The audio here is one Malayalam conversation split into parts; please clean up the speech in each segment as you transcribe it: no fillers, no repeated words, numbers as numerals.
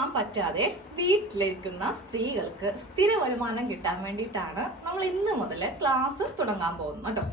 പോകാൻ പറ്റാതെ വീട്ടിലിരിക്കുന്ന സ്ത്രീകൾക്ക് സ്ഥിര വരുമാനം കിട്ടാൻ വേണ്ടിയിട്ടാണ് നമ്മൾ ഇന്ന് മുതൽ ക്ലാസ് തുടങ്ങാൻ പോകുന്നത് കേട്ടോ.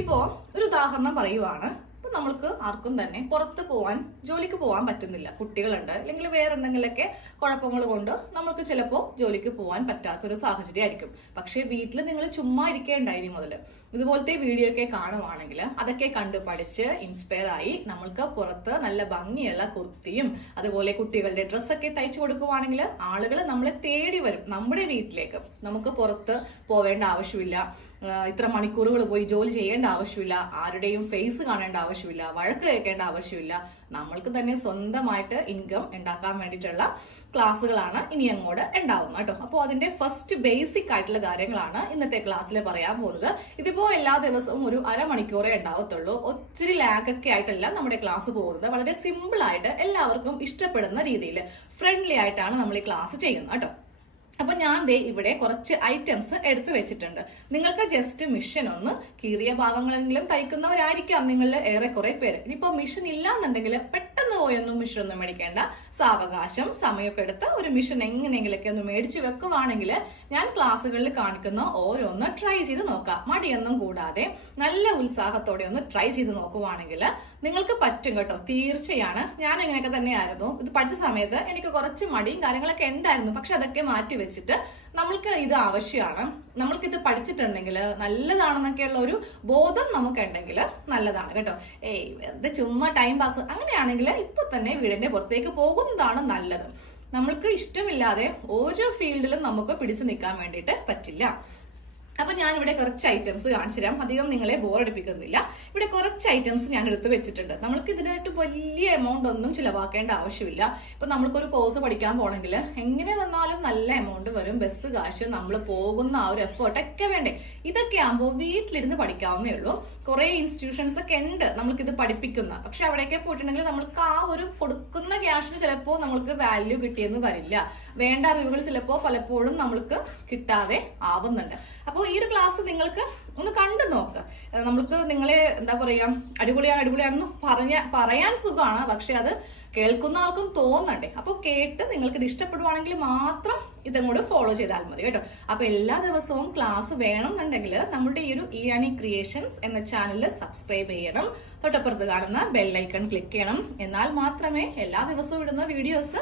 ഇപ്പോ ഒരു ഉദാഹരണം പറയുവാണ്. ഇപ്പൊ നമ്മൾക്ക് ആർക്കും തന്നെ പുറത്ത് പോവാൻ ജോലിക്ക് പോകാൻ പറ്റുന്നില്ല, കുട്ടികളുണ്ട് അല്ലെങ്കിൽ വേറെ എന്തെങ്കിലുമൊക്കെ കുഴപ്പങ്ങൾ കൊണ്ട് നമുക്ക് ചിലപ്പോൾ ജോലിക്ക് പോകാൻ പറ്റാത്തൊരു സാഹചര്യം ആയിരിക്കും. പക്ഷെ വീട്ടിൽ നിങ്ങൾ ചുമ്മാ ഇരിക്കേണ്ട ഇനി മുതൽ ഇതുപോലത്തെ വീഡിയോ ഒക്കെ കാണുവാണെങ്കിൽ അതൊക്കെ കണ്ട് പഠിച്ച് ഇൻസ്പയർ ആയി നമ്മൾക്ക് പുറത്ത് നല്ല ഭംഗിയുള്ള കുർത്തിയും അതുപോലെ കുട്ടികളുടെ ഡ്രസ്സൊക്കെ തയ്ച്ചു കൊടുക്കുവാണെങ്കിൽ ആളുകൾ നമ്മളെ തേടി വരും നമ്മുടെ വീട്ടിലേക്ക്. നമുക്ക് പുറത്ത് പോവേണ്ട ആവശ്യമില്ല, ഇത്ര മണിക്കൂറുകൾ പോയി ജോലി ചെയ്യേണ്ട ആവശ്യമില്ല, ആരുടെയും ഫേസ് കാണേണ്ട ആവശ്യമില്ല, വഴക്ക് കേൾക്കേണ്ട ആവശ്യമില്ല. നമ്മൾക്ക് തന്നെ സ്വന്തമായിട്ട് ഇൻകം ഉണ്ടാക്കാൻ വേണ്ടിയിട്ടുള്ള ക്ലാസ്സുകളാണ് ഇനി അങ്ങോട്ട് ഉണ്ടാവുന്നത് കേട്ടോ. അപ്പോൾ അതിന്റെ ഫസ്റ്റ് ബേസിക് ആയിട്ടുള്ള കാര്യങ്ങളാണ് ഇന്നത്തെ ക്ലാസ്സിൽ പറയാൻ പോകുന്നത്. ഇതിപ്പോ എല്ലാ ദിവസവും ഒരു അരമണിക്കൂറേ ഉണ്ടാവത്തുള്ളൂ. ഒത്തിരി ലാഗൊക്കെ ആയിട്ടല്ല നമ്മുടെ ക്ലാസ് പോകുന്നത്. വളരെ സിമ്പിൾ ആയിട്ട് എല്ലാവർക്കും ഇഷ്ടപ്പെടുന്ന രീതിയിൽ ഫ്രണ്ട്ലി ആയിട്ടാണ് നമ്മൾ ഈ ക്ലാസ് ചെയ്യുന്നത് കേട്ടോ. അപ്പൊ ഞാൻ ദേ ഇവിടെ കുറച്ച് ഐറ്റംസ് എടുത്തു വെച്ചിട്ടുണ്ട്. നിങ്ങൾക്ക് ജസ്റ്റ് മിഷൻ ഒന്ന് കീറിയ ഭാഗങ്ങളെങ്കിലും തയ്ക്കുന്നവരായിരിക്കാം നിങ്ങളിൽ ഏറെക്കുറെ പേര്. ഇനിയിപ്പോ മിഷൻ ഇല്ലാന്നുണ്ടെങ്കിൽ പെട്ടെന്ന് പോയൊന്നും മിഷൻ ഒന്നും മേടിക്കേണ്ട. സാവകാശം സമയമൊക്കെ എടുത്ത് ഒരു മിഷൻ എങ്ങനെയെങ്കിലൊക്കെ ഒന്ന് മേടിച്ചു വെക്കുവാണെങ്കിൽ ഞാൻ ക്ലാസ്സുകളിൽ കാണിക്കുന്ന ഓരോന്ന് ട്രൈ ചെയ്ത് നോക്കാം. മടിയൊന്നും കൂടാതെ നല്ല ഉത്സാഹത്തോടെ ഒന്ന് ട്രൈ ചെയ്ത് നോക്കുവാണെങ്കിൽ നിങ്ങൾക്ക് പറ്റും കേട്ടോ, തീർച്ചയാണ്. ഞാൻ ഇങ്ങനെയൊക്കെ തന്നെയായിരുന്നു. ഇത് പഠിച്ച സമയത്ത് എനിക്ക് കുറച്ച് മടിയും കാര്യങ്ങളൊക്കെ ഉണ്ടായിരുന്നു. പക്ഷെ അതൊക്കെ മാറ്റി വെച്ചിട്ട് നമ്മൾക്ക് ഇത് ആവശ്യമാണ്, നമ്മൾക്കിത് പഠിച്ചിട്ടുണ്ടെങ്കിൽ നല്ലതാണെന്നൊക്കെയുള്ള ഒരു ബോധം നമുക്കുണ്ടെങ്കിൽ നല്ലതാണ് കേട്ടോ. വെറുതെ ചുമ്മാ ടൈം പാസ് അങ്ങനെയാണെങ്കിൽ ഇപ്പൊ തന്നെ വീടിന്റെ പുറത്തേക്ക് പോകുന്നതാണ് നല്ലത്. നമ്മൾക്ക് ഇഷ്ടമില്ലാതെ ഓരോ ഫീൽഡിലും നമുക്ക് പിടിച്ചു നിൽക്കാൻ വേണ്ടിയിട്ട് പറ്റില്ല. അപ്പൊ ഞാൻ ഇവിടെ കുറച്ച് ഐറ്റംസ് കാണിച്ചു തരാം, അധികം നിങ്ങളെ ബോറടിപ്പിക്കുന്നില്ല. ഇവിടെ കുറച്ച് ഐറ്റംസ് ഞാൻ എടുത്ത് വെച്ചിട്ടുണ്ട്. നമ്മൾക്ക് ഇതിനായിട്ട് വലിയ എമൗണ്ട് ഒന്നും ചിലവാക്കേണ്ട ആവശ്യമില്ല. ഇപ്പൊ നമ്മൾക്കൊരു കോഴ്സ് പഠിക്കാൻ പോകണമെങ്കിൽ എങ്ങനെ വന്നാലും നല്ല എമൗണ്ട് വരും. ബസ് കാശ്, നമ്മൾ പോകുന്ന ആ ഒരു എഫേർട്ട് ഒക്കെ വേണ്ടേ. ഇതൊക്കെ ആകുമ്പോൾ വീട്ടിലിരുന്ന് പഠിക്കാവുന്നേ ഉള്ളൂ. കുറെ ഇൻസ്റ്റിറ്റ്യൂഷൻസ് ഒക്കെ ഉണ്ട് നമ്മൾക്കിത് പഠിപ്പിക്കുന്ന. പക്ഷെ അവിടെയൊക്കെ പോയിട്ടുണ്ടെങ്കിൽ നമ്മൾക്ക് ആ ഒരു കൊടുക്കുന്ന ക്യാഷിന് ചിലപ്പോൾ നമ്മൾക്ക് വാല്യൂ കിട്ടിയെന്ന് വരില്ല. വേണ്ട അറിവുകൾ ചിലപ്പോൾ പലപ്പോഴും നമ്മൾക്ക് കിട്ടാതെ ആവുന്നുണ്ട്. അപ്പോൾ ഈ ഒരു ക്ലാസ് നിങ്ങൾക്ക് ഒന്ന് കണ്ടു നോക്ക്. നമ്മൾക്ക് നിങ്ങളെ എന്താ പറയാ, അടിപൊളിയാണെന്ന് പറയാൻ സുഖമാണ്. പക്ഷെ അത് കേൾക്കുന്ന ആൾക്കും തോന്നണ്ടേ. അപ്പൊ കേട്ട് നിങ്ങൾക്ക് ഇത് ഇഷ്ടപ്പെടുവാണെങ്കിൽ മാത്രം ഇതങ്ങോട്ട് ഫോളോ ചെയ്താൽ മതി കേട്ടോ. അപ്പൊ എല്ലാ ദിവസവും ക്ലാസ് വേണമെന്നുണ്ടെങ്കിൽ നമ്മുടെ ഈ ഒരു ഇയാനി ക്രിയേഷൻസ് എന്ന ചാനൽ സബ്സ്ക്രൈബ് ചെയ്യണം. തൊട്ടപ്പുറത്ത് കാണുന്ന ബെല്ലൈക്കൺ ക്ലിക്ക് ചെയ്യണം. എന്നാൽ മാത്രമേ എല്ലാ ദിവസവും ഇടുന്ന വീഡിയോസ്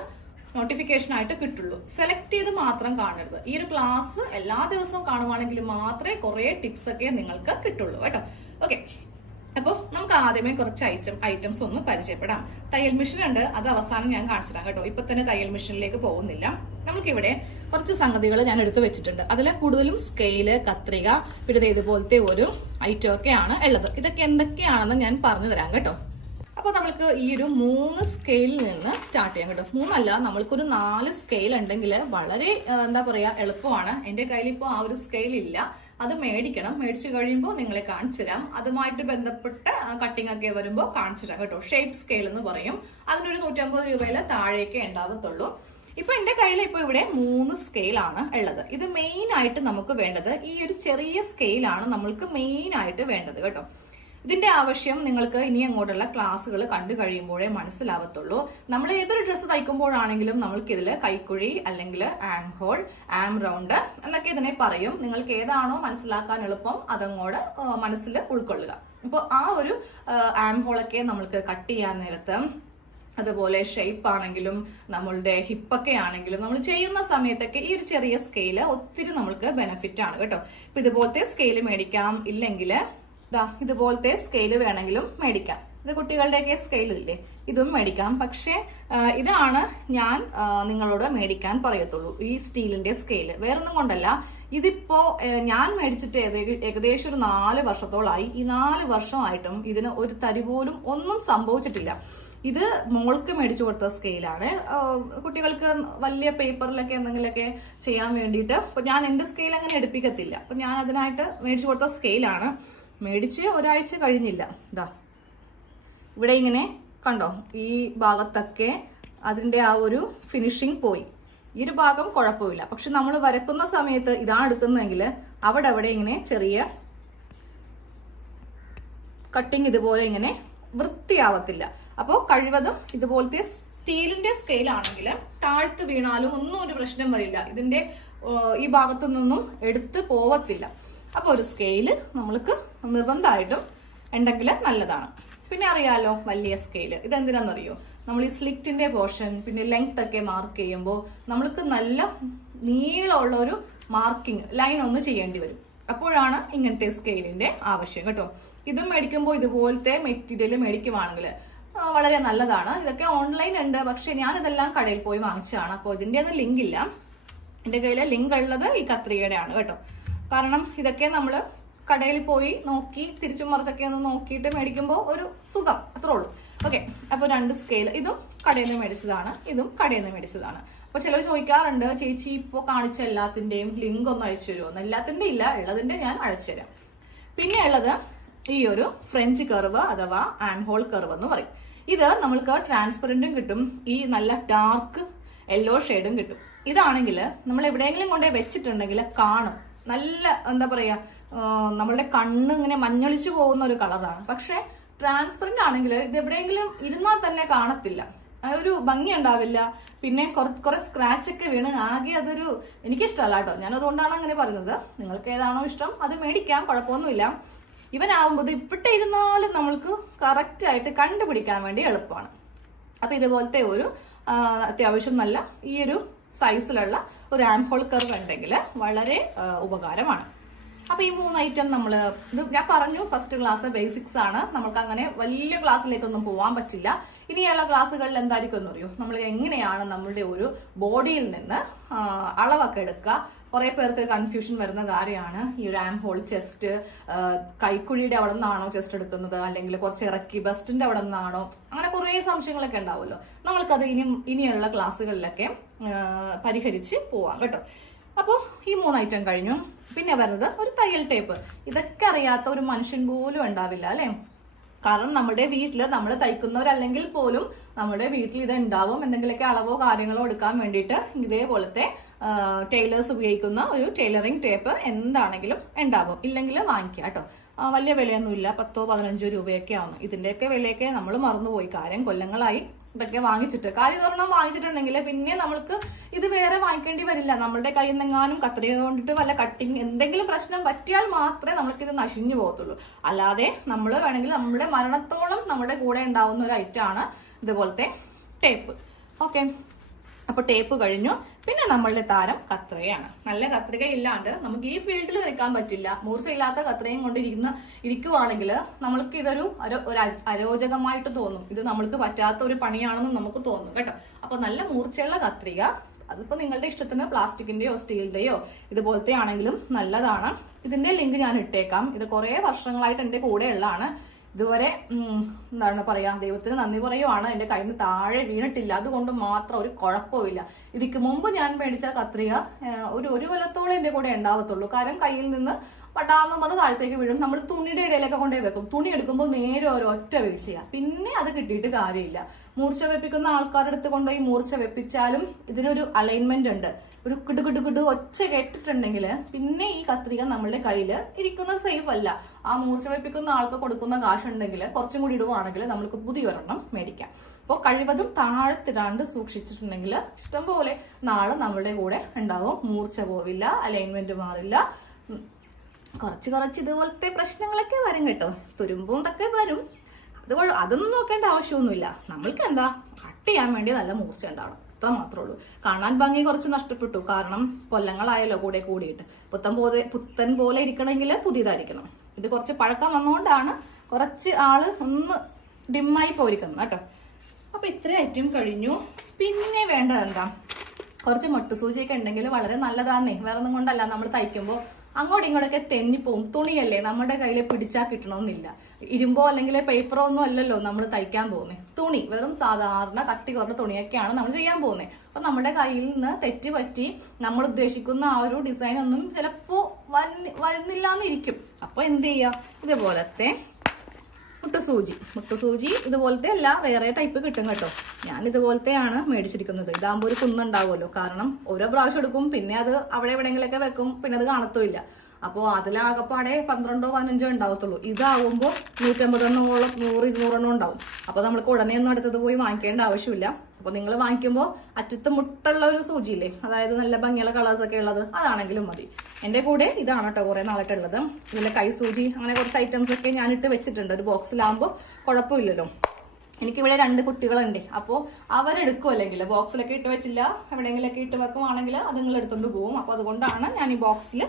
നോട്ടിഫിക്കേഷൻ ആയിട്ട് കിട്ടുള്ളൂ. സെലക്ട് ചെയ്ത് മാത്രം കാണരുത്. ഈ ഒരു ക്ലാസ് എല്ലാ ദിവസവും കാണുവാണെങ്കിൽ മാത്രമേ കുറെ ടിപ്സ് ഒക്കെ നിങ്ങൾക്ക് കിട്ടുള്ളൂ കേട്ടോ. ഓക്കെ, അപ്പോൾ നമുക്ക് ആദ്യമേ കുറച്ച് ഐറ്റംസ് ഒന്ന് പരിചയപ്പെടാം. തയ്യൽ മെഷീൻ ഉണ്ട്, അത് അവസാനം ഞാൻ കാണിച്ചു തരാം കേട്ടോ. ഇപ്പൊ തന്നെ തയ്യൽ മെഷീനിലേക്ക് പോകുന്നില്ല. നമുക്കിവിടെ കുറച്ച് സംഗതികൾ ഞാൻ എടുത്തു വെച്ചിട്ടുണ്ട്. അതിൽ കൂടുതലും സ്കെയില്, കത്രിക, പിന്നെ ഇതുപോലത്തെ ഒരു ഐറ്റം ഒക്കെയാണ് ഉള്ളത്. ഇതൊക്കെ എന്തൊക്കെയാണെന്ന് ഞാൻ പറഞ്ഞു തരാം കേട്ടോ. അപ്പൊ നമ്മൾക്ക് ഈ ഒരു 3 സ്കെയിലിൽ നിന്ന് സ്റ്റാർട്ട് ചെയ്യാം കേട്ടോ. 3 അല്ല, നമ്മൾക്കൊരു 4 സ്കെയിൽ ഉണ്ടെങ്കിൽ വളരെ എന്താ പറയാ എളുപ്പമാണ്. എന്റെ കയ്യിൽ ഇപ്പോൾ ആ ഒരു സ്കെയിൽ ഇല്ല, അത് മേടിക്കണം. മേടിച്ചു കഴിയുമ്പോൾ നിങ്ങളെ കാണിച്ചു തരാം. അതുമായിട്ട് ബന്ധപ്പെട്ട കട്ടിംഗ് ഒക്കെ വരുമ്പോൾ കാണിച്ചു തരാം കേട്ടോ. ഷേപ്പ് സ്കെയിൽ എന്ന് പറയും. അതിനൊരു 150 രൂപയിൽ താഴേക്ക് ഉണ്ടാവത്തുള്ളൂ. ഇപ്പൊ എന്റെ കയ്യിൽ ഇപ്പൊ ഇവിടെ 3 സ്കെയിലാണ് ഉള്ളത്. ഇത് മെയിൻ ആയിട്ട് നമുക്ക് വേണ്ടത് ഈ ഒരു ചെറിയ സ്കെയിലാണ് നമ്മൾക്ക് മെയിൻ ആയിട്ട് വേണ്ടത് കേട്ടോ. ഇതിന്റെ ആവശ്യം നിങ്ങൾക്ക് ഇനി അങ്ങോട്ടുള്ള ക്ലാസ്സുകൾ കണ്ടു കഴിയുമ്പോഴേ മനസ്സിലാവത്തുള്ളൂ. നമ്മൾ ഏതൊരു ഡ്രസ്സ് തയ്ക്കുമ്പോഴാണെങ്കിലും നമ്മൾക്ക് ഇതിൽ കൈക്കുഴി അല്ലെങ്കിൽ ആം ഹോൾ, ആം റൗണ്ട് എന്നൊക്കെ ഇതിനെ പറയും. നിങ്ങൾക്ക് ഏതാണോ മനസ്സിലാക്കാൻ എളുപ്പം അതങ്ങോട്ട് മനസ്സിൽ ഉൾക്കൊള്ളുക. അപ്പോൾ ആ ഒരു ആം ഹോളൊക്കെ നമ്മൾക്ക് കട്ട് ചെയ്യാൻ നേരത്ത്, അതുപോലെ ഷേപ്പ് ആണെങ്കിലും നമ്മളുടെ ഹിപ്പൊക്കെ ആണെങ്കിലും നമ്മൾ ചെയ്യുന്ന സമയത്തൊക്കെ ഈ ഒരു ചെറിയ സ്കെയില് ഒത്തിരി നമ്മൾക്ക് ബെനിഫിറ്റ് ആണ് കേട്ടോ. ഇപ്പൊ ഇതുപോലത്തെ സ്കെയില് മേടിക്കാം, ഇല്ലെങ്കിൽ ഇതുപോലത്തെ സ്കെയില് വേണമെങ്കിലും മേടിക്കാം. ഇത് കുട്ടികളുടെയൊക്കെ സ്കെയിൽ ഇല്ലേ, ഇതും മേടിക്കാം. പക്ഷെ ഇതാണ് ഞാൻ നിങ്ങളോട് മേടിക്കാൻ പറയത്തുള്ളൂ, ഈ സ്റ്റീലിന്റെ സ്കെയില്. വേറൊന്നും കൊണ്ടല്ല, ഇതിപ്പോ ഞാൻ മേടിച്ചിട്ട് ഏകദേശം ഒരു 4 വർഷത്തോളായി. ഈ 4 വർഷമായിട്ടും ഇതിന് ഒരു തരി പോലും ഒന്നും സംഭവിച്ചിട്ടില്ല. ഇത് മോൾക്ക് മേടിച്ചു കൊടുത്ത സ്കെയിലാണ്. കുട്ടികൾക്ക് വലിയ പേപ്പറിലൊക്കെ എന്തെങ്കിലുമൊക്കെ ചെയ്യാൻ വേണ്ടിയിട്ട് അപ്പൊ ഞാൻ എന്റെ സ്കെയിൽ അങ്ങനെ എടുപ്പിക്കത്തില്ല. അപ്പൊ ഞാൻ അതിനായിട്ട് മേടിച്ചു കൊടുത്ത സ്കെയിലാണ്. മേടിച്ച് ഒരാഴ്ച കഴിഞ്ഞില്ല, ഇവിടെ ഇങ്ങനെ കണ്ടോ, ഈ ഭാഗത്തൊക്കെ അതിന്റെ ആ ഒരു ഫിനിഷിങ് പോയി. ഈ ഒരു ഭാഗം കുഴപ്പമില്ല. പക്ഷെ നമ്മൾ വരക്കുന്ന സമയത്ത് ഇതാണ് എടുക്കുന്നതെങ്കിൽ അവിടെ ഇങ്ങനെ ചെറിയ കട്ടിങ് ഇതുപോലെ ഇങ്ങനെ വൃത്തിയാവത്തില്ല. അപ്പോൾ കഴിവതും ഇതുപോലത്തെ സ്റ്റീലിന്റെ സ്കെയിൽ ആണെങ്കിൽ താഴ്ത്ത് വീണാലും ഒന്നും ഒരു പ്രശ്നം വരില്ല. ഇതിന്റെ ഈ ഭാഗത്തു നിന്നും എടുത്ത് പോവത്തില്ല. അപ്പൊ ഒരു സ്കെയില് നമ്മൾക്ക് നിർബന്ധമായിട്ടും ഉണ്ടെങ്കിൽ നല്ലതാണ്. പിന്നെ അറിയാലോ വലിയ സ്കെയില് ഇതെന്തിനാണെന്നറിയോ? നമ്മൾ ഈ സ്ലിറ്റിന്റെ പോർഷൻ പിന്നെ ലെങ്ത് ഒക്കെ മാർക്ക് ചെയ്യുമ്പോൾ നമ്മൾക്ക് നല്ല നീളമുള്ള ഒരു മാർക്കിംഗ് ലൈൻ ഒന്ന് ചെയ്യേണ്ടി വരും. അപ്പോഴാണ് ഇങ്ങനത്തെ സ്കെയിലിന്റെ ആവശ്യം കേട്ടോ. ഇതും മേടിക്കുമ്പോൾ ഇതുപോലത്തെ മെറ്റീരിയൽ മേടിക്കുവാണെങ്കിൽ വളരെ നല്ലതാണ്. ഇതൊക്കെ ഓൺലൈൻ ഉണ്ട്, പക്ഷെ ഞാൻ ഇതെല്ലാം കടയിൽ പോയി വാങ്ങിച്ചതാണ്. അപ്പോൾ ഇതിന്റെ ഒന്നും ലിങ്ക് ഇല്ല. എന്റെ കയ്യിലെ ലിങ്ക് ഉള്ളത് ഈ കത്രികയുടെ ആണ് കേട്ടോ. കാരണം ഇതൊക്കെ നമ്മൾ കടയിൽ പോയി നോക്കി തിരിച്ചും മറിച്ചൊക്കെ ഒന്ന് നോക്കിയിട്ട് മേടിക്കുമ്പോൾ ഒരു സുഖം, അത്രേ ഉള്ളൂ. ഓക്കെ, അപ്പോൾ 2 സ്കെയിൽ, ഇതും കടയിൽ നിന്ന് മേടിച്ചതാണ്, ഇതും കടയിൽ നിന്ന് മേടിച്ചതാണ്. അപ്പോൾ ചിലർ ചോദിക്കാറുണ്ട്, ചേച്ചി ഇപ്പോൾ കാണിച്ച എല്ലാത്തിൻ്റെയും ലിങ്ക് ഒന്ന് അയച്ചു തരുമോ? എല്ലാത്തിൻ്റെ ഇല്ല, ഉള്ളതിൻ്റെ ഞാൻ അയച്ചു തരാം. പിന്നെ ഉള്ളത് ഈ ഒരു ഫ്രഞ്ച് കർവ് അഥവാ ആൻഹോൾ കർവ് എന്ന് പറയും. ഇത് നമ്മൾക്ക് ട്രാൻസ്പെറൻറ്റും കിട്ടും, ഈ നല്ല ഡാർക്ക് യെല്ലോ ഷെയ്ഡും കിട്ടും. ഇതാണെങ്കിൽ നമ്മൾ എവിടെയെങ്കിലും കൊണ്ടുപോയി വെച്ചിട്ടുണ്ടെങ്കിൽ കാണും, നല്ല എന്താ പറയാ, നമ്മളുടെ കണ്ണ് ഇങ്ങനെ മഞ്ഞളിച്ചു പോകുന്ന ഒരു കളറാണ്. പക്ഷെ ട്രാൻസ്പെറന്റ് ആണെങ്കിൽ ഇത് എവിടെയെങ്കിലും ഇരുന്നാൽ തന്നെ കാണത്തില്ല, ഒരു ഭംഗി ഉണ്ടാവില്ല. പിന്നെ കുറെ സ്ക്രാച്ച് ഒക്കെ വീണ് ആകെ അതൊരു എനിക്കിഷ്ടമല്ല കേട്ടോ. ഞാൻ അതുകൊണ്ടാണ് അങ്ങനെ പറയുന്നത്. നിങ്ങൾക്ക് ഏതാണോ ഇഷ്ടം അത് മേടിക്കാം, കുഴപ്പമൊന്നുമില്ല. ഇവനാവുമ്പോൾ ഇവിടെ ഇരുന്നാലും നമ്മൾക്ക് കറക്റ്റ് ആയിട്ട് കണ്ടുപിടിക്കാൻ വേണ്ടി എളുപ്പമാണ്. അപ്പൊ ഇതുപോലത്തെ ഒരു അത്യാവശ്യം നല്ല ഈ ഒരു സൈസിലുള്ള ഒരു ആൻഹോൾ കർവ് ഉണ്ടെങ്കിൽ വളരെ ഉപകാരമാണ്. അപ്പൊ ഈ 3 ഐറ്റം നമ്മൾ ഇത് ഞാൻ പറഞ്ഞു, ഫസ്റ്റ് ക്ലാസ് ബേസിക്സ് ആണ്. നമുക്ക് അങ്ങനെ വലിയ ക്ലാസ്സിലേക്കൊന്നും പോകാൻ പറ്റില്ല. ഇനിയുള്ള ക്ലാസ്സുകളിൽ എന്തായിരിക്കും എന്ന് അറിയോ, നമ്മൾ എങ്ങനെയാണ് നമ്മളുടെ ഒരു ബോഡിയിൽ നിന്ന് അളവൊക്കെ എടുക്കുക. കുറെ പേർക്ക് കൺഫ്യൂഷൻ വരുന്ന കാര്യമാണ് ഈ ഒരു ആം ഹോൾ ചെസ്റ്റ്, കൈക്കുഴിയുടെ അവിടെ നിന്നാണോ ചെസ്റ്റ് എടുക്കുന്നത്, അല്ലെങ്കിൽ കുറച്ച് ഇറക്കി ബസ്റ്റിന്റെ അവിടെ നിന്നാണോ, അങ്ങനെ കുറെ സംശയങ്ങളൊക്കെ ഉണ്ടാവുമല്ലോ. നമ്മൾക്കത് ഇനിയുള്ള ക്ലാസ്സുകളിലൊക്കെ പരിഹരിച്ച് പോവാം കേട്ടോ. അപ്പോൾ ഈ 3 ഐറ്റം കഴിഞ്ഞു. പിന്നെ വരുന്നത് ഒരു തയ്യൽ ടേപ്പ്. ഇതൊക്കെ അറിയാത്ത ഒരു മനുഷ്യൻ പോലും ഉണ്ടാവില്ല അല്ലെ? കാരണം നമ്മുടെ വീട്ടിൽ നമ്മൾ തയ്ക്കുന്നവരല്ലെങ്കിൽ പോലും നമ്മുടെ വീട്ടിൽ ഇത് ഉണ്ടാവും. എന്തെങ്കിലുമൊക്കെ അളവോ കാര്യങ്ങളോ എടുക്കാൻ വേണ്ടിയിട്ട് ഇതേപോലത്തെ ടൈലേഴ്സ് ഉപയോഗിക്കുന്ന ഒരു ടൈലറിംഗ് ടേപ്പ് എന്താണെങ്കിലും ഉണ്ടാവും. ഇല്ലെങ്കിൽ വാങ്ങിക്കുക കേട്ടോ. വലിയ വിലയൊന്നുമില്ല, 10-15 രൂപയൊക്കെ ആവുന്നു. ഇതിന്റെയൊക്കെ വിലയൊക്കെ നമ്മൾ മറന്നുപോയി. കാര്യം കൊല്ലങ്ങളായി ഇതൊക്കെ വാങ്ങിച്ചിട്ട്. കാര്യം പറഞ്ഞാൽ വാങ്ങിച്ചിട്ടുണ്ടെങ്കിൽ പിന്നെ നമ്മൾക്ക് ഇത് വേറെ വാങ്ങിക്കേണ്ടി വരില്ല. നമ്മളുടെ കയ്യിൽ നിന്നെങ്ങാനും കത്രിക കൊണ്ടിട്ട് വല്ല കട്ടിങ് എന്തെങ്കിലും പ്രശ്നം പറ്റിയാൽ മാത്രമേ നമ്മൾക്ക് ഇത് നശിഞ്ഞു പോകത്തുള്ളൂ. അല്ലാതെ നമ്മൾ വേണമെങ്കിൽ നമ്മുടെ മരണത്തോളം നമ്മുടെ കൂടെ ഉണ്ടാവുന്ന ഒരു ഐറ്റമാണ് ഇതുപോലത്തെ ടേപ്പ്. ഓക്കെ, അപ്പൊ ടേപ്പ് കഴിഞ്ഞു. പിന്നെ നമ്മളുടെ താരം കത്രികയാണ്. നല്ല കത്രിക ഇല്ലാണ്ട് നമുക്ക് ഈ ഫീൽഡിൽ നിൽക്കാൻ പറ്റില്ല. മൂർച്ചയില്ലാത്ത കത്രികയും കൊണ്ട് ഇരിക്കുവാണെങ്കിൽ നമ്മൾക്ക് ഇതൊരു അരോചകമായിട്ട് തോന്നും. ഇത് നമ്മൾക്ക് പറ്റാത്ത ഒരു പണിയാണെന്ന് നമുക്ക് തോന്നും കേട്ടോ. അപ്പൊ നല്ല മൂർച്ചയുള്ള കത്രിക, അതിപ്പോ നിങ്ങളുടെ ഇഷ്ടത്തിന് പ്ലാസ്റ്റിക്കിന്റെയോ സ്റ്റീലിന്റെയോ ഇതുപോലത്തെ ആണെങ്കിലും നല്ലതാണ്. ഇതിന്റെ ലിങ്ക് ഞാൻ ഇട്ടേക്കാം. ഇത് കുറെ വർഷങ്ങളായിട്ട് എന്റെ കൂടെ ഉള്ളതാണ്. ഇതുവരെ എന്താണ് പറയാ, ദൈവത്തിന് നന്ദി പറയുവാണ്, എന്റെ കയ്യിൽ നിന്ന് താഴെ വീണിട്ടില്ല. അതുകൊണ്ട് മാത്രം ഒരു കുഴപ്പമില്ല. ഇതിക്ക് മുമ്പ് ഞാൻ മേടിച്ച കത്രിക ഒരു കൊല്ലത്തോളം എന്റെ കൂടെ ഉണ്ടാവത്തുള്ളൂ. കാരണം കയ്യിൽ നിന്ന് പട്ടാന്ന് പറഞ്ഞ് താഴത്തേക്ക് വീഴും. നമ്മൾ തുണിയുടെ ഇടയിലൊക്കെ കൊണ്ടുപോയി വെക്കും. തുണി എടുക്കുമ്പോൾ നേരെ ഒറ്റ വീഴ്ചയാ, പിന്നെ അത് കിട്ടിയിട്ട് കാര്യമില്ല. മൂർച്ച വെപ്പിക്കുന്ന ആൾക്കാരുടെ അടുത്ത് കൊണ്ടുപോയി മൂർച്ച വെപ്പിച്ചാലും ഇതിനൊരു അലൈൻമെന്റ് ഉണ്ട്. ഒരു കിടു ഒച്ച കേട്ടിട്ടുണ്ടെങ്കിൽ പിന്നെ ഈ കത്രിക നമ്മളുടെ കയ്യിൽ ഇരിക്കുന്നത് സേഫ് അല്ല. ആ മൂർച്ച വെപ്പിക്കുന്ന ആൾക്ക് കൊടുക്കുന്ന കാശുണ്ടെങ്കിൽ കുറച്ചും കൂടി ഇടുവാണെങ്കിൽ നമുക്ക് പുതിയൊരെണ്ണം മേടിക്കാം. അപ്പോൾ കഴിവതും താഴത്തിടാണ്ട് സൂക്ഷിച്ചിട്ടുണ്ടെങ്കിൽ ഇഷ്ടംപോലെ നാളെ നമ്മളുടെ കൂടെ ഉണ്ടാവും. മൂർച്ച പോവില്ല, അലൈൻമെന്റ് മാറില്ല. കുറച്ച് ഇതുപോലത്തെ പ്രശ്നങ്ങളൊക്കെ വരും കേട്ടോ. തുരുമ്പും ഇതൊക്കെ വരും. അതൊന്നും നോക്കേണ്ട ആവശ്യമൊന്നുമില്ല. നമ്മൾക്ക് എന്താ, കട്ട് ചെയ്യാൻ വേണ്ടി നല്ല മൂർച്ച ഉണ്ടാവണം, അത്ര മാത്രമേ ഉള്ളൂ. കാണാൻ ഭംഗി കുറച്ച് നഷ്ടപ്പെട്ടു, കാരണം കൊല്ലങ്ങളായല്ലോ കൂടെ കൂടിയിട്ട്. പുത്തൻ പോലെ ഇരിക്കണമെങ്കിൽ പുതിയതായിരിക്കണം. ഇത് കുറച്ച് പഴക്കം വന്നുകൊണ്ടാണ് കുറച്ച് ആള് ഒന്ന് ഡിമ്മായി പോയിരിക്കുന്നത് കേട്ടോ. അപ്പൊ ഇത്ര ഐറ്റം കഴിഞ്ഞു. പിന്നെ വേണ്ടത് എന്താ, കുറച്ച് മുട്ടുസൂചിയൊക്കെ ഉണ്ടെങ്കിൽ വളരെ നല്ലതാന്നേ. വേറെ ഒന്നും കൊണ്ടല്ല, നമ്മൾ തയ്ക്കുമ്പോൾ അങ്ങോട്ടും ഇങ്ങോട്ടൊക്കെ തെന്നിപ്പോവും. തുണിയല്ലേ, നമ്മുടെ കയ്യിൽ പിടിച്ചാൽ കിട്ടണമെന്നില്ല. ഇരുമ്പോ അല്ലെങ്കിൽ പേപ്പറോ ഒന്നും അല്ലല്ലോ നമ്മൾ തയ്ക്കാൻ പോകുന്നത്. തുണി വെറും സാധാരണ കട്ടി കുറഞ്ഞ തുണിയൊക്കെയാണ് നമ്മൾ ചെയ്യാൻ പോകുന്നത്. അപ്പൊ നമ്മുടെ കയ്യിൽ നിന്ന് തെറ്റ് പറ്റി നമ്മൾ ഉദ്ദേശിക്കുന്ന ആ ഒരു ഡിസൈൻ ഒന്നും ചിലപ്പോ വരുന്നില്ല എന്നിരിക്കും. അപ്പൊ എന്ത് ചെയ്യാ, ഇതുപോലത്തെ മുട്ടുസൂചി ഇതുപോലത്തെ അല്ല, വേറെ ടൈപ്പ് കിട്ടും കേട്ടോ. ഞാൻ ഇതുപോലത്തെയാണ് മേടിച്ചിരിക്കുന്നത്. ഇതാകുമ്പോൾ ഒരു കുന്നുണ്ടാവുമല്ലോ. കാരണം ഓരോ പ്രാവശ്യം എടുക്കും, പിന്നെ അത് അവിടെ എവിടെയെങ്കിലൊക്കെ വെക്കും, പിന്നെ അത് കാണത്തുമില്ല. അപ്പോൾ അതിലാകപ്പാടെ 12-15 ഉണ്ടാവത്തുള്ളൂ. ഇതാവുമ്പോൾ 150-100, 100-200 ഉണ്ടാവും. അപ്പോൾ നമ്മൾക്ക് ഉടനെ ഒന്നും അടുത്തത് പോയി വാങ്ങിക്കേണ്ട ആവശ്യമില്ല. അപ്പോൾ നിങ്ങൾ വാങ്ങിക്കുമ്പോൾ അറ്റത്ത് മുട്ടുള്ള ഒരു സൂചിയില്ലേ, അതായത് നല്ല ഭംഗിയുള്ള കളേഴ്സ് ഒക്കെ ഉള്ളത്, അതാണെങ്കിലും മതി. എൻ്റെ കൂടെ ഇതാണ് കേട്ടോ കുറേ നാളായിട്ടുള്ളത്. ഇതിലെ കൈ സൂചി അങ്ങനെ കുറച്ച് ഐറ്റംസ് ഒക്കെ ഞാനിട്ട് വെച്ചിട്ടുണ്ട്. ഒരു ബോക്സിലാകുമ്പോൾ കുഴപ്പമില്ലല്ലോ. എനിക്കിവിടെ 2 കുട്ടികളുണ്ട്. അപ്പോൾ അവരെടുക്കും, അല്ലെങ്കിൽ ബോക്സിലൊക്കെ ഇട്ട് വെച്ചില്ല, എവിടെയെങ്കിലൊക്കെ ഇട്ട് വെക്കുവാണെങ്കിൽ അത് നിങ്ങൾ എടുത്തുകൊണ്ട് പോകും. അപ്പോൾ അതുകൊണ്ടാണ് ഞാൻ ഈ ബോക്സിൽ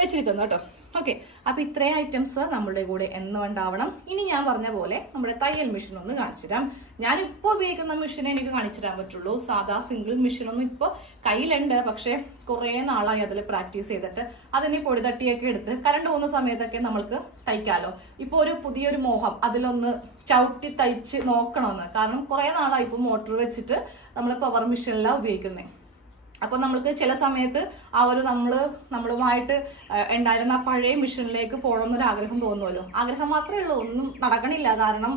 വെച്ചിരിക്കുന്നത് കേട്ടോ. ഓക്കെ, അപ്പോൾ ഇത്രയും ഐറ്റംസ് നമ്മളുടെ കൂടെ എന്നുണ്ടാവണം. ഇനി ഞാൻ പറഞ്ഞ പോലെ നമ്മുടെ തയ്യൽ മെഷീൻ ഒന്ന് കാണിച്ചു തരാം. ഞാനിപ്പോൾ ഉപയോഗിക്കുന്ന മെഷീനെ എനിക്ക് കാണിച്ചു തരാൻ പറ്റുള്ളൂ. സാധാ സിംഗിൾ മെഷീനൊന്നും ഇപ്പോൾ കയ്യിലുണ്ട്, പക്ഷേ കുറേ നാളായി അതിൽ പ്രാക്ടീസ് ചെയ്തിട്ട് അതിന് പൊടി തട്ടിയൊക്കെ എടുത്ത് കറണ്ട് പോകുന്ന സമയത്തൊക്കെ നമ്മൾക്ക് തയ്ക്കാലോ. ഇപ്പോൾ ഒരു പുതിയൊരു മോഹം അതിലൊന്ന് ചവിട്ടി തയ്ച്ച് നോക്കണമെന്ന്. കാരണം കുറേ നാളായി ഇപ്പോൾ മോട്ടർ വെച്ചിട്ട് നമ്മൾ പവർ മെഷീനിലാണ് ഉപയോഗിക്കുന്നത്. അപ്പോൾ നമ്മൾക്ക് ചില സമയത്ത് ആ ഒരു നമ്മളുമായിട്ട് ഉണ്ടായിരുന്ന ആ പഴയ മിഷനിലേക്ക് പോകണമെന്നൊരു ആഗ്രഹം തോന്നുമല്ലോ. ആഗ്രഹം മാത്രമേ ഉള്ളൂ, ഒന്നും നടക്കണില്ല. കാരണം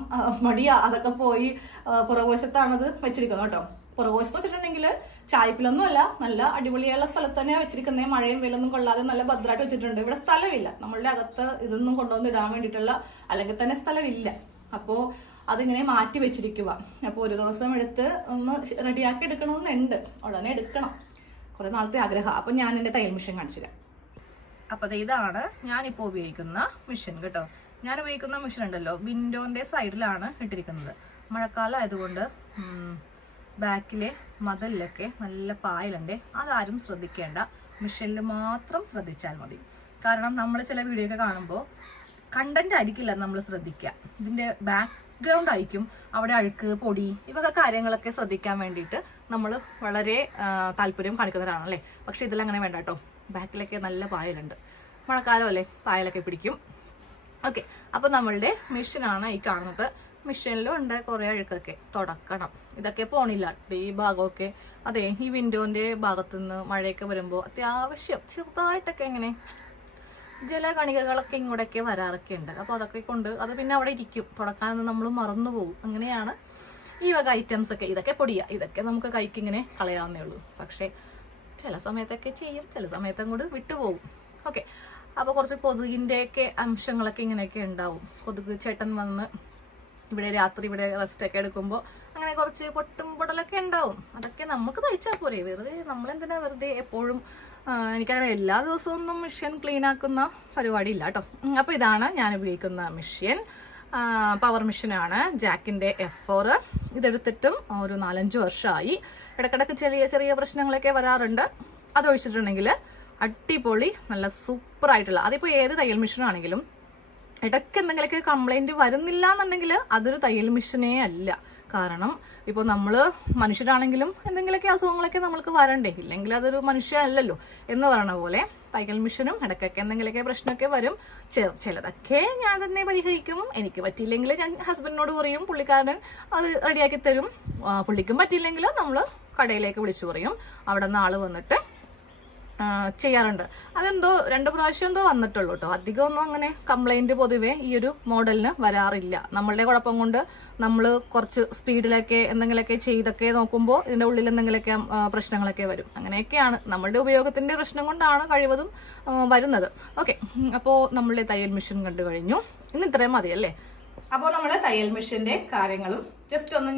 മടിയാ, അതൊക്കെ പോയി പുറകുവശത്താണത് വെച്ചിരിക്കുന്നത് കേട്ടോ. പുറകുവശത്ത് വെച്ചിട്ടുണ്ടെങ്കിൽ ചായ്പിലൊന്നും അല്ല, നല്ല അടിപൊളിയുള്ള സ്ഥലത്ത് തന്നെയാണ് വെച്ചിരിക്കുന്നത്. മഴയും വെയിലൊന്നും കൊള്ളാതെ നല്ല ഭദ്രമായിട്ട് വെച്ചിട്ടുണ്ട്. ഇവിടെ സ്ഥലമില്ല, നമ്മളുടെ അകത്ത് ഇതൊന്നും കൊണ്ടുവന്ന് ഇടാൻ വേണ്ടിയിട്ടുള്ള, അല്ലെങ്കിൽ തന്നെ സ്ഥലമില്ല. അപ്പോൾ അതിങ്ങനെ മാറ്റി വെച്ചിരിക്കുക. അപ്പോൾ ഒരു ദിവസം എടുത്ത് ഒന്ന് റെഡിയാക്കി എടുക്കണമെന്നുണ്ട്, ഉടനെ എടുക്കണം. കുറേ നാളത്തെ ആഗ്രഹം. അപ്പം ഞാൻ എൻ്റെ തയ്യൽ മെഷീൻ കാണിച്ചുതരാം. അപ്പോൾ ഇതാണ് ഞാനിപ്പോൾ ഉപയോഗിക്കുന്ന മെഷീൻ കേട്ടോ. ഞാൻ ഉപയോഗിക്കുന്ന മെഷീൻ ഉണ്ടല്ലോ, വിൻഡോൻ്റെ സൈഡിലാണ് ഇട്ടിരിക്കുന്നത്. മഴക്കാലം ആയതുകൊണ്ട് ബാക്കിലെ മതിലൊക്കെ നല്ല പായലുണ്ട്. അതാരും ശ്രദ്ധിക്കേണ്ട, മെഷീനിൽ മാത്രം ശ്രദ്ധിച്ചാൽ മതി. കാരണം നമ്മൾ ചില വീഡിയോ ഒക്കെ കാണുമ്പോൾ കണ്ടന്റ് ആയിരിക്കില്ല നമ്മൾ ശ്രദ്ധിക്കുക, ഇതിൻ്റെ ബാക്ക്ഗ്രൗണ്ട് ആയിരിക്കും. അവിടെ അഴുക്ക്, പൊടി, ഇവക കാര്യങ്ങളൊക്കെ ശ്രദ്ധിക്കാൻ വേണ്ടിയിട്ട് നമ്മൾ വളരെ താല്പര്യം കാണിക്കുന്നവരാണല്ലേ. പക്ഷെ ഇതിലങ്ങനെ വേണ്ട കേട്ടോ. ബാക്കിലൊക്കെ നല്ല പായലുണ്ട്, മഴക്കാലം അല്ലേ, പായലൊക്കെ പിടിക്കും. ഓക്കെ, അപ്പോൾ നമ്മളുടെ മെഷീനാണ് ഈ കാണുന്നത്. മെഷീനിലും ഉണ്ട് കുറേ അഴുക്കൊക്കെ, തുടക്കണം. ഇതൊക്കെ പോണില്ല, ഈ ഭാഗമൊക്കെ. അതെ, ഈ വിൻഡോൻ്റെ ഭാഗത്തുനിന്ന് മഴയൊക്കെ വരുമ്പോൾ അത്യാവശ്യം ചെറുതായിട്ടൊക്കെ ഇങ്ങനെ ജലകണികകളൊക്കെ ഇങ്ങോട്ടൊക്കെ വരാറൊക്കെ ഉണ്ട്. അപ്പോൾ അതൊക്കെ കൊണ്ട് അത് പിന്നെ അവിടെ ഇരിക്കും, തുടക്കാനൊന്നും നമ്മൾ മറന്നു പോകും. അങ്ങനെയാണ് ഈ വക ഐറ്റംസ് ഒക്കെ. ഇതൊക്കെ പൊടിയാ, ഇതൊക്കെ നമുക്ക് കൈക്ക് ഇങ്ങനെ കളയാവുന്നേ ഉള്ളൂ. പക്ഷേ ചില സമയത്തൊക്കെ ചെയ്യും, ചില സമയത്തും കൂടി വിട്ടുപോകും. ഓക്കെ, അപ്പോൾ കുറച്ച് കൊതുകിൻ്റെയൊക്കെ അംശങ്ങളൊക്കെ ഇങ്ങനെയൊക്കെ ഉണ്ടാവും. കൊതുക് ചേട്ടൻ വന്ന് ഇവിടെ രാത്രി ഇവിടെ റെസ്റ്റൊക്കെ എടുക്കുമ്പോൾ അങ്ങനെ കുറച്ച് പൊട്ടും പൊടലൊക്കെ ഉണ്ടാവും. അതൊക്കെ നമുക്ക് തയ്ച്ചാൽ പോരെ, വെറുതെ നമ്മളെന്തിനാ വെറുതെ എപ്പോഴും. എനിക്കങ്ങനെ എല്ലാ ദിവസവും ഒന്നും മെഷീൻ ക്ലീൻ ആക്കുന്ന പരിപാടി ഇല്ല കേട്ടോ. അപ്പോൾ ഇതാണ് ഞാൻ ഉപയോഗിക്കുന്ന മെഷീൻ. പവർ മെഷീനാണ്, ജാക്കിൻ്റെ F4. ഇതെടുത്തിട്ടും ഒരു 4-5 വർഷമായി. ഇടയ്ക്കിടയ്ക്ക് ചെറിയ ചെറിയ പ്രശ്നങ്ങളൊക്കെ വരാറുണ്ട്. അതൊഴിച്ചിട്ടുണ്ടെങ്കിൽ അടിപൊളി നല്ല സൂപ്പറായിട്ടുള്ള, അതിപ്പോൾ ഏത് തയ്യൽ മെഷീനാണെങ്കിലും ഇടയ്ക്ക് എന്തെങ്കിലുമൊക്കെ കംപ്ലൈൻറ്റ് വരുന്നില്ല എന്നുണ്ടെങ്കിൽ അതൊരു തയ്യൽ മെഷീനേ അല്ല. കാരണം ഇപ്പോൾ നമ്മൾ മനുഷ്യരാണെങ്കിലും എന്തെങ്കിലുമൊക്കെ അസുഖങ്ങളൊക്കെ നമ്മൾക്ക് വരണ്ടേ, ഇല്ലെങ്കിൽ അതൊരു മനുഷ്യനല്ലല്ലോ എന്ന് പറയണ പോലെ തയ്യൽ മെഷീനും ഇടയ്ക്കൊക്കെ എന്തെങ്കിലുമൊക്കെ പ്രശ്നമൊക്കെ വരും. ചിലതൊക്കെ ഞാൻ തന്നെ പരിഹരിക്കും. എനിക്ക് പറ്റിയില്ലെങ്കിൽ ഞാൻ ഹസ്ബൻഡിനോട് പറയും, പുള്ളിക്കാരൻ അത് റെഡിയാക്കി തരും. പുള്ളിക്കും പറ്റിയില്ലെങ്കിൽ നമ്മൾ കടയിലേക്ക് വിളിച്ചു പറയും, അവിടെ നിന്ന് ആൾ വന്നിട്ട് ചെയ്യാറുണ്ട്. അതെന്തോ 2 പ്രാവശ്യം എന്തോ വന്നിട്ടുള്ളൂ കേട്ടോ. അധികമൊന്നും അങ്ങനെ കംപ്ലൈൻറ്റ് പൊതുവേ ഈ ഒരു മോഡലിന് വരാറില്ല. നമ്മളുടെ കുഴപ്പം കൊണ്ട് നമ്മൾ കുറച്ച് സ്പീഡിലൊക്കെ എന്തെങ്കിലുമൊക്കെ ചെയ്തൊക്കെ നോക്കുമ്പോൾ ഇതിൻ്റെ ഉള്ളിൽ എന്തെങ്കിലുമൊക്കെ പ്രശ്നങ്ങളൊക്കെ വരും. അങ്ങനെയൊക്കെയാണ്, നമ്മളുടെ ഉപയോഗത്തിൻ്റെ പ്രശ്നം കൊണ്ടാണ് കഴിവതും വരുന്നത്. ഓക്കെ, അപ്പോൾ നമ്മളുടെ തയ്യൽ മെഷീൻ കണ്ടു കഴിഞ്ഞു. ഇന്ന് ഇത്രയും മതിയല്ലേ. അപ്പോൾ നമ്മൾ തയ്യൽ മെഷീൻ്റെ കാര്യങ്ങളും ജസ്റ്റ് ഒന്ന്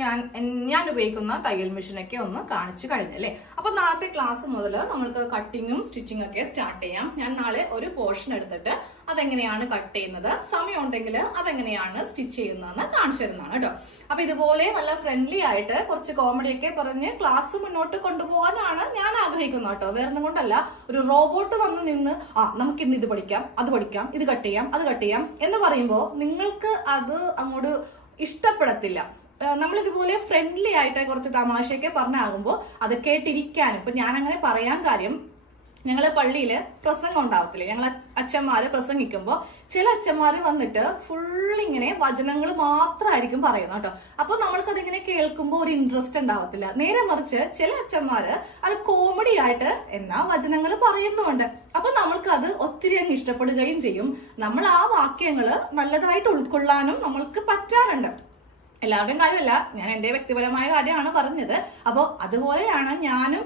ഞാൻ ഉപയോഗിക്കുന്ന തയ്യൽ മെഷീനൊക്കെ ഒന്ന് കാണിച്ചു കഴിഞ്ഞല്ലേ. അപ്പോൾ നാളത്തെ ക്ലാസ് മുതൽ നമ്മൾക്ക് കട്ടിങ്ങും സ്റ്റിച്ചിങ്ങും ഒക്കെ സ്റ്റാർട്ട് ചെയ്യാം. ഞാൻ നാളെ ഒരു പോർഷൻ എടുത്തിട്ട് അതെങ്ങനെയാണ് കട്ട് ചെയ്യുന്നത്, സമയം ഉണ്ടെങ്കിൽ അതെങ്ങനെയാണ് സ്റ്റിച്ച് ചെയ്യുന്നതെന്ന് കാണിച്ചു തരുന്നതാണ് കേട്ടോ. അപ്പോൾ ഇതുപോലെ നല്ല ഫ്രണ്ട്ലി ആയിട്ട് കുറച്ച് കോമഡിയൊക്കെ പറഞ്ഞ് ക്ലാസ് മുന്നോട്ട് കൊണ്ടുപോകാനാണ് ഞാൻ ആഗ്രഹിക്കുന്നത് കേട്ടോ. വേറൊന്നും കൊണ്ടല്ല, ഒരു റോബോട്ട് വന്ന് നിന്ന് നമുക്ക് ഇന്ന് ഇത് പഠിക്കാം, അത് പഠിക്കാം, ഇത് കട്ട് ചെയ്യാം, അത് കട്ട് ചെയ്യാം എന്ന് പറയുമ്പോൾ നിങ്ങൾക്ക് അത് അങ്ങോട്ട് ഇഷ്ടപ്പെടത്തില്ല. നമ്മളിതുപോലെ ഫ്രണ്ട്ലി ആയിട്ട് കുറച്ച് തമാശയൊക്കെ പറഞ്ഞാകുമ്പോൾ അത് കേട്ടിരിക്കാനും. ഇപ്പൊ ഞാൻ അങ്ങനെ പറയാൻ കാര്യം, ഞങ്ങളെ പള്ളിയിൽ പ്രസംഗം ഉണ്ടാവത്തില്ലേ, ഞങ്ങൾ അച്ഛന്മാര് പ്രസംഗിക്കുമ്പോൾ ചില അച്ഛന്മാര് വന്നിട്ട് ഫുള്ളിങ്ങനെ വചനങ്ങൾ മാത്രമായിരിക്കും പറയുന്നത് കേട്ടോ. അപ്പോൾ നമ്മൾക്കതിങ്ങനെ കേൾക്കുമ്പോൾ ഒരു ഇൻട്രസ്റ്റ് ഉണ്ടാവത്തില്ല. നേരെ മറിച്ച് ചില അച്ഛന്മാര് അത് കോമഡി ആയിട്ട് എന്നാ വചനങ്ങൾ പറയുന്നുണ്ട്. അപ്പൊ നമ്മൾക്കത് ഒത്തിരി അങ്ങ് ഇഷ്ടപ്പെടുകയും ചെയ്യും. നമ്മൾ ആ വാക്യങ്ങൾ നല്ലതായിട്ട് ഉൾക്കൊള്ളാനും നമ്മൾക്ക് പറ്റാറുണ്ട്. എല്ലാവരുടെയും കാര്യമല്ല, ഞാൻ എൻ്റെ വ്യക്തിപരമായ കാര്യമാണ് പറഞ്ഞത്. അപ്പോൾ അതുപോലെയാണ് ഞാനും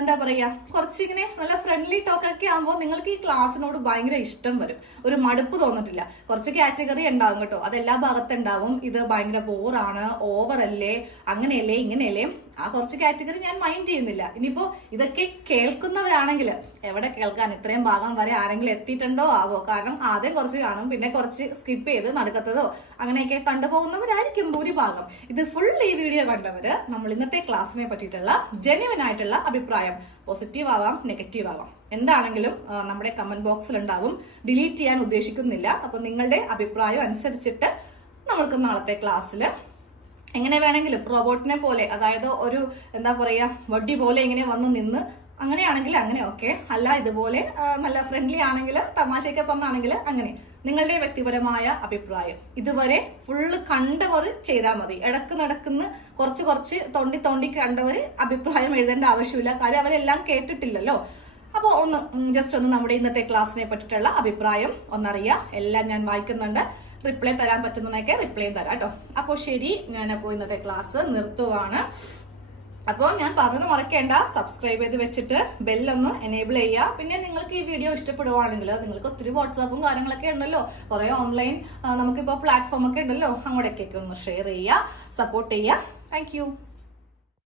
എന്താ പറയുക, കുറച്ചിങ്ങനെ നല്ല ഫ്രണ്ട്ലി ടോക്കൊക്കെ ആകുമ്പോൾ നിങ്ങൾക്ക് ഈ ക്ലാസ്സിനോട് ഭയങ്കര ഇഷ്ടം വരും, ഒരു മടുപ്പ് തോന്നിട്ടില്ല. കുറച്ച് കാറ്റഗറി ഉണ്ടാവും കേട്ടോ, അതെല്ലാ ഭാഗത്തുണ്ടാവും. ഇത് ഭയങ്കര ബോറാണ്, ഓവറല്ലേ, അങ്ങനെയല്ലേ, ഇങ്ങനെയല്ലേ, ആ കുറച്ച് കാറ്റഗറി ഞാൻ മൈൻഡ് ചെയ്യുന്നില്ല. ഇനിയിപ്പോ ഇതൊക്കെ കേൾക്കുന്നവരാണെങ്കിൽ എവിടെ കേൾക്കാൻ, ഇത്രയും ഭാഗം വരെ ആരെങ്കിലും എത്തിയിട്ടുണ്ടോ ആവോ, കാരണം ആദ്യം കുറച്ച് കാണും, പിന്നെ കുറച്ച് സ്കിപ്പ് ചെയ്ത് നടക്കത്തതോ അങ്ങനെയൊക്കെ കണ്ടുപോകുന്നവരായിരിക്കും ഭൂരിഭാഗം. ഇത് ഫുൾ ഈ വീഡിയോ കണ്ടവര് നമ്മൾ ഇന്നത്തെ ക്ലാസ്സിനെ പറ്റിയിട്ടുള്ള ജെന്യുവൻ ആയിട്ടുള്ള അഭിപ്രായം, പോസിറ്റീവ് ആവാം നെഗറ്റീവ് ആവാം, എന്താണെങ്കിലും നമ്മുടെ കമന്റ് ബോക്സിൽ ഉണ്ടാവും. ഡിലീറ്റ് ചെയ്യാൻ ഉദ്ദേശിക്കുന്നില്ല. അപ്പൊ നിങ്ങളുടെ അഭിപ്രായം അനുസരിച്ചിട്ട് നമ്മൾക്ക് നാളത്തെ ക്ലാസ്സിൽ എങ്ങനെ വേണമെങ്കിലും റോബോട്ടിനെ പോലെ, അതായത് ഒരു എന്താ പറയാ വടി പോലെ ഇങ്ങനെ വന്ന് നിന്ന് അങ്ങനെയാണെങ്കിൽ അങ്ങനെ ഓക്കെ, അല്ല ഇതുപോലെ നല്ല ഫ്രണ്ട്ലി ആണെങ്കിൽ, തമാശയൊക്കെ പറഞ്ഞാണെങ്കിൽ അങ്ങനെ. നിങ്ങളുടെ വ്യക്തിപരമായ അഭിപ്രായം ഇതുവരെ ഫുള്ള് കണ്ടവർ ചെയ്താൽ മതി. ഇടക്ക് നടക്കുന്ന കുറച്ച് തോണ്ടി കണ്ടവർ അഭിപ്രായം എഴുതേണ്ട ആവശ്യമില്ല, കാര്യം അവരെല്ലാം കേട്ടിട്ടില്ലല്ലോ. അപ്പോൾ ഒന്ന് ജസ്റ്റ് ഒന്ന് നമ്മുടെ ഇന്നത്തെ ക്ലാസ്സിനെ പറ്റിയിട്ടുള്ള അഭിപ്രായം ഒന്നറിയാം. എല്ലാം ഞാൻ വായിക്കുന്നുണ്ട്, റിപ്ലൈ തരാൻ പറ്റുന്നതൊക്കെ റിപ്ലൈയും തരാം കേട്ടോ. അപ്പോൾ ശരി, ഞാനപ്പോൾ ഇന്നത്തെ ക്ലാസ് നിർത്തുവാണ്. അപ്പോൾ ഞാൻ പറഞ്ഞത് മറക്കേണ്ട, സബ്സ്ക്രൈബ് ചെയ്ത് വെച്ചിട്ട് ബെല്ലൊന്ന് എനേബിൾ ചെയ്യുക. പിന്നെ നിങ്ങൾക്ക് ഈ വീഡിയോ ഇഷ്ടപ്പെടുവാണെങ്കിൽ നിങ്ങൾക്ക് ഒത്തിരി വാട്സാപ്പും കാര്യങ്ങളൊക്കെ ഉണ്ടല്ലോ, കുറേ ഓൺലൈൻ നമുക്കിപ്പോൾ പ്ലാറ്റ്ഫോം ഒക്കെ ഉണ്ടല്ലോ, അങ്ങോട്ടേക്കൊക്കെ ഒന്ന് ഷെയർ ചെയ്യുക, സപ്പോർട്ട് ചെയ്യുക. താങ്ക്